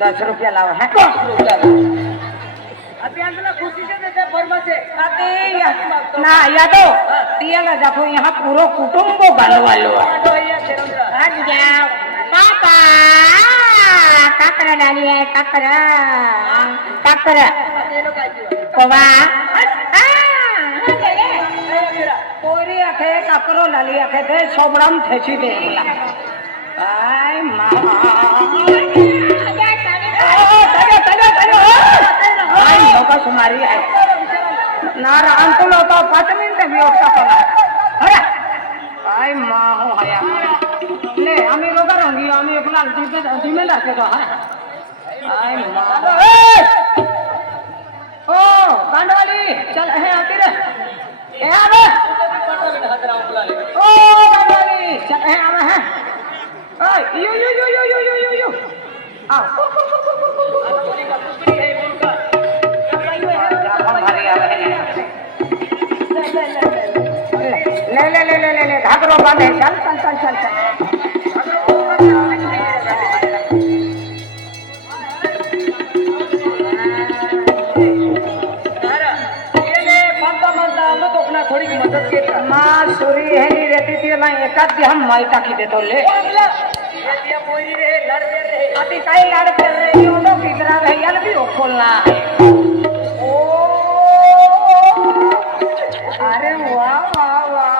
₹10 लावा है ना यादव तियाला जातो यहाँ पूरो कुटुंब गालवालो पापा काकरा डाली है काकरा काकरा कोवा कोरी आखे काकरो लाली आखे थे सोबराम थेची दे बोला आई मामा सुमारी है ना राम तो लोटा 5 मिनट भी उसका पड़ा अरे आई माँ हो हया ले हमें लोग रंगी हमें अपना जिम्मे रखे तो है आई माँ ओ गांडवाली चल है आती रे ए आवे ओ गांडवाली चल है आवे है ओए you you you you you you you आओ ले ले ले ले ले ले घाघरो बांधे चल चल चल चल चल थोड़ी मदद के माँ सूरी है नहीं रहती थी मैं एकाध हम माइटा की दे तो ले अभी कई लड़के रहे हो तो किधर है यार भी वो खोलना है अरे वाह वाह वाह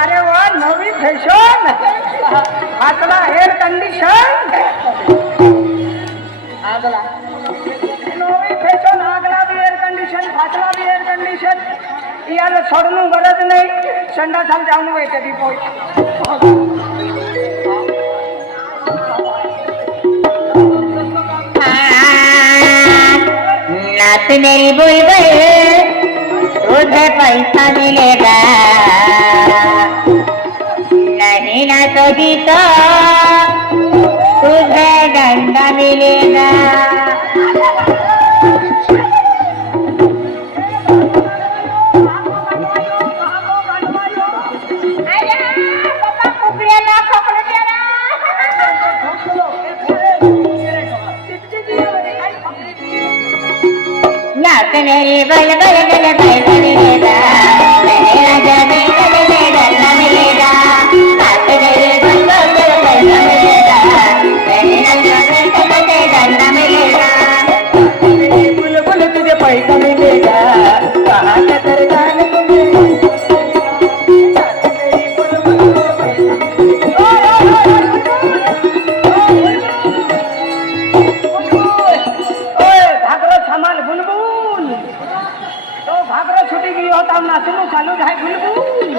अरे वाह नवी फैशन आगला एयर कंडीशन आगला नवी फैशन आगला भी एयर कंडीशन फाटला भी एयर कंडीशन यार छोड़नू गरज नहीं संडा साल जाऊन वे कभी कोई नाच मेरी बुलबुल तुझे पैसा मिलेगा नहीं नाचोगी तो तुझे डंडा मिलेगा मेरी बल बल बल पैसा मिलेगा मेरा जाने चले डरना मिलेगा नाच मेरी बल बल बल पैसा मिलेगा मेरा जाने चले डरना मिलेगा बुलबुल तुझे पैसा मिलेगा कहाँ से कर जाने चालू है बुलबुल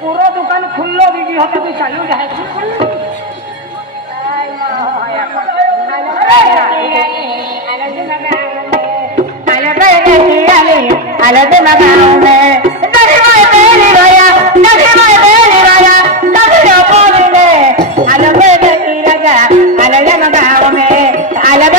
पूरा दुकान खुल्लो भी होता भी चालू है अलग लगाओ में अलग